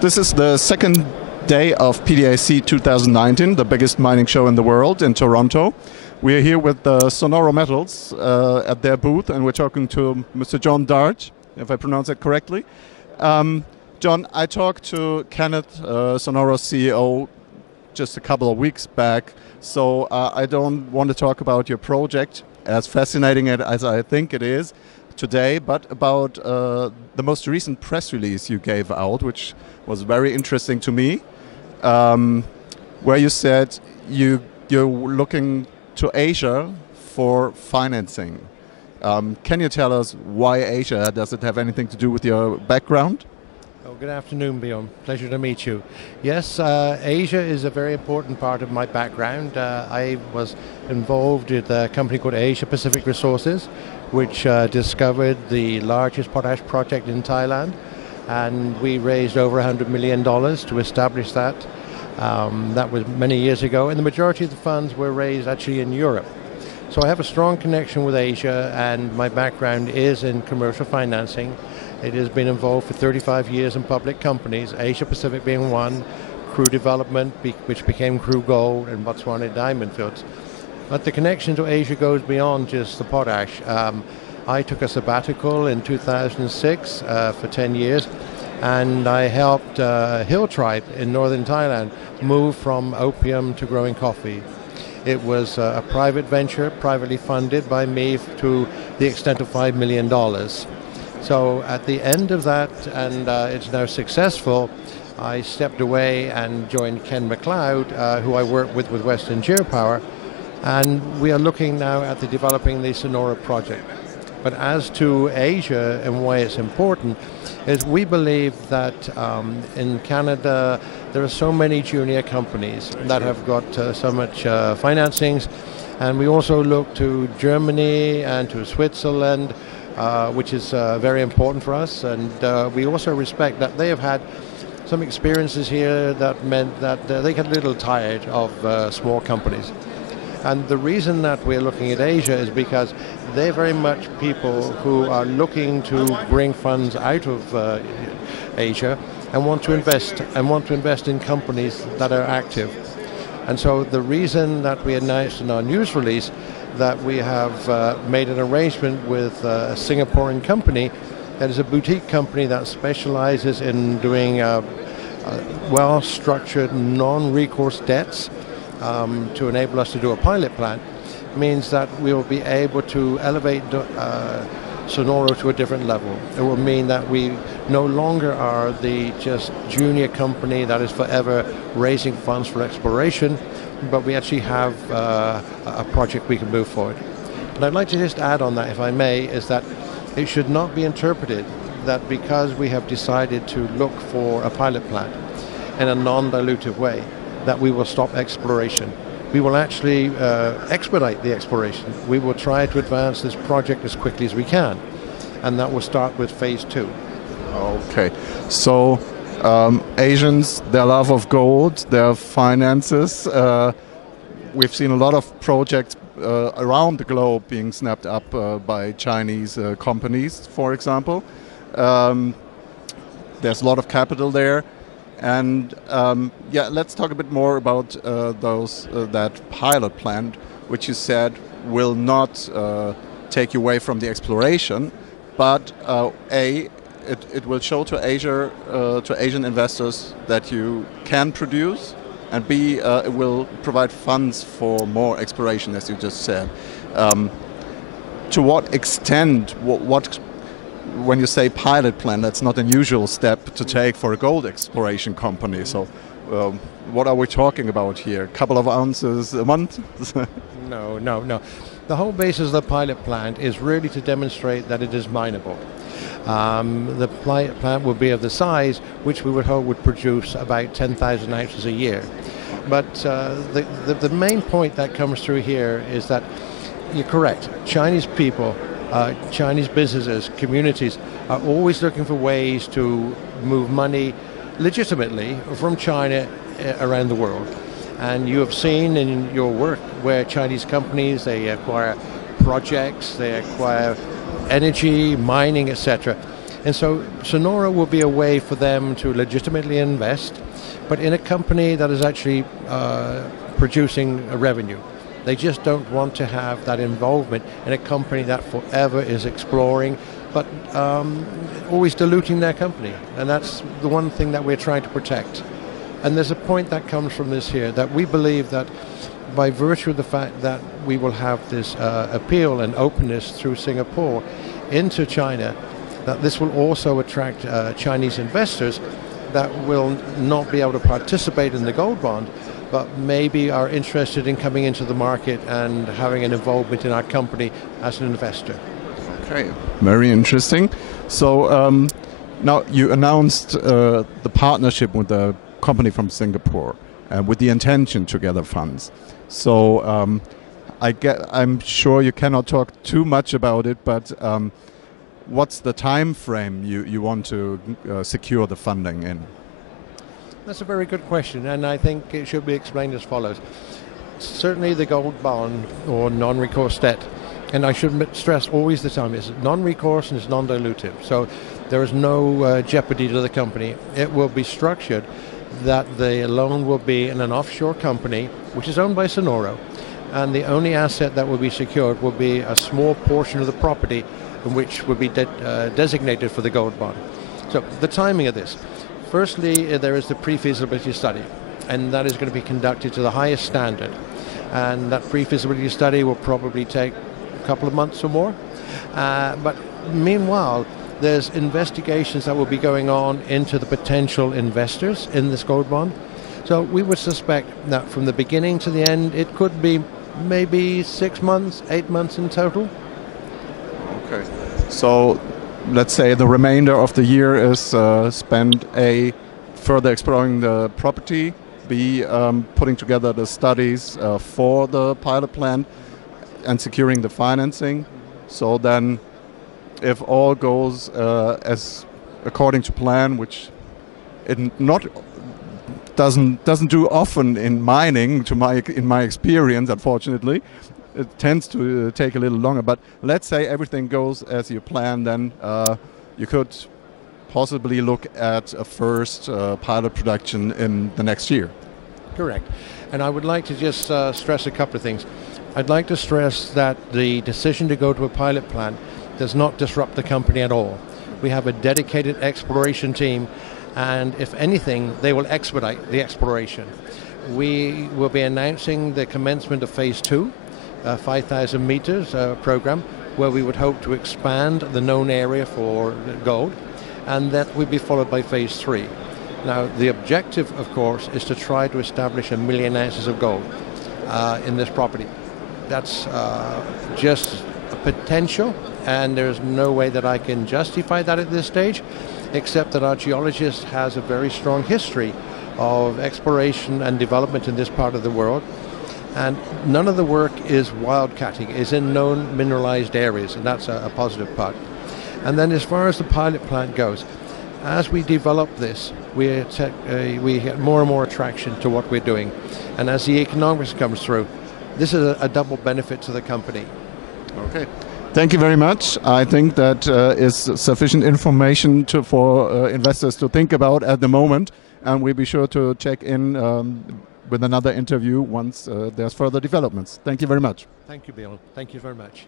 This is the second day of PDAC 2019, the biggest mining show in the world in Toronto. We are here with the Sonoro Metals at their booth, and we're talking to Mr. John Darge, if I pronounce it correctly. John, I talked to Kenneth, Sonoro's CEO, just a couple of weeks back, so I don't want to talk about your project, as fascinating as I think it is today, but about the most recent press release you gave out, which was very interesting to me, where you said you're looking to Asia for financing. Can you tell us why Asia? Does it have anything to do with your background? Oh, good afternoon, Bjorn. Pleasure to meet you. Yes, Asia is a very important part of my background. I was involved with a company called Asia Pacific Resources, which discovered the largest potash project in Thailand, and we raised over $100 million to establish that. That was many years ago, and the majority of the funds were raised actually in Europe. So I have a strong connection with Asia, and my background is in commercial financing. It has been involved for 35 years in public companies, Asia Pacific being one, Crew Development, which became Crew Gold, and Botswana Diamond Fields. But the connection to Asia goes beyond just the potash. I took a sabbatical in 2006 for 10 years, and I helped Hill Tribe in northern Thailand move from opium to growing coffee. It was a private venture, privately funded by me to the extent of $5 million. So at the end of that, and it's now successful, I stepped away and joined Ken McLeod, who I work with Western Geopower, and we are looking now at developing the Sonoro project. But as to Asia and why it's important, is we believe that in Canada there are so many junior companies that have got so much financings, and we also look to Germany and to Switzerland, which is very important for us, and we also respect that they have had some experiences here that meant that they get a little tired of small companies. And the reason that we're looking at Asia is because they're very much people who are looking to bring funds out of Asia and want to invest in companies that are active. And so the reason that we announced in our news release that we have made an arrangement with a Singaporean company that is a boutique company that specializes in doing well-structured non-recourse debts to enable us to do a pilot plant, means that we will be able to elevate Sonoro to a different level. It will mean that we no longer are the just junior company that is forever raising funds for exploration, but we actually have a project we can move forward. And I'd like to just add on that, if I may, is that it should not be interpreted that because we have decided to look for a pilot plant in a non-dilutive way, that we will stop exploration. We will actually expedite the exploration. We will try to advance this project as quickly as we can, and that will start with phase 2. Okay, so Asians, their love of gold, their finances. We've seen a lot of projects around the globe being snapped up by Chinese companies, for example. There's a lot of capital there. And yeah, let's talk a bit more about that pilot plant, which you said will not take you away from the exploration, but it will show to Asia, to Asian investors that you can produce, and B, it will provide funds for more exploration, as you just said. To what extent? When you say pilot plant, that's not an usual step to take for a gold exploration company. So what are we talking about here? A couple of ounces a month? No. The whole basis of the pilot plant is really to demonstrate that it is mineable. The pilot plant will be of the size which we would hope would produce about 10,000 ounces a year. But the main point that comes through here is that you're correct. Chinese people, Chinese businesses, communities are always looking for ways to move money legitimately from China around the world. And you have seen in your work where Chinese companies, they acquire projects, they acquire energy, mining, etc. And so Sonoro will be a way for them to legitimately invest, but in a company that is actually producing a revenue. They just don't want to have that involvement in a company that forever is exploring, but always diluting their company. And that's the one thing that we're trying to protect. And there's a point that comes from this here, that we believe that by virtue of the fact that we will have this appeal and openness through Singapore into China, that this will also attract Chinese investors that will not be able to participate in the gold bond, but maybe are interested in coming into the market and having an involvement in our company as an investor. Okay, very interesting. So now you announced the partnership with a company from Singapore with the intention to gather funds. So I'm sure you cannot talk too much about it, but what's the time frame you want to secure the funding in? That's a very good question, and I think it should be explained as follows. Certainly the gold bond or non-recourse debt, and I should stress always the time, it's non-recourse and it's non-dilutive. So there is no jeopardy to the company. It will be structured that the loan will be in an offshore company, which is owned by Sonoro, and the only asset that will be secured will be a small portion of the property which will be designated for the gold bond. So the timing of this. Firstly, there is the pre-feasibility study, and that is going to be conducted to the highest standard. And that pre-feasibility study will probably take a couple of months or more. But meanwhile, there's investigations that will be going on into the potential investors in this gold bond. So we would suspect that from the beginning to the end, it could be maybe 6 months, 8 months in total. Okay. So let's say the remainder of the year is spent A, further exploring the property, B, putting together the studies for the pilot plant and securing the financing. So then if all goes as according to plan, which it doesn't do often in mining, in my experience, unfortunately. It tends to take a little longer, but let's say everything goes as you plan, then you could possibly look at a first pilot production in the next year. Correct. And I would like to just stress a couple of things. I'd like to stress that the decision to go to a pilot plant does not disrupt the company at all. We have a dedicated exploration team, and if anything, they will expedite the exploration. We will be announcing the commencement of phase 2, 5,000 meters program, where we would hope to expand the known area for gold, and that will be followed by phase 3. Now, the objective, of course, is to try to establish 1 million ounces of gold in this property. That's just a potential, and there's no way that I can justify that at this stage, except that our geologist has a very strong history of exploration and development in this part of the world. And none of the work is wildcatting, is in known mineralized areas, and that's a positive part. And then as far as the pilot plant goes, as we develop this, we get more and more attraction to what we're doing. And as the economics comes through, this is a double benefit to the company. Okay. Thank you very much. I think that is sufficient information for investors to think about at the moment, and we'll be sure to check in with another interview once there's further developments. Thank you very much. Thank you, Bjorn. Thank you very much.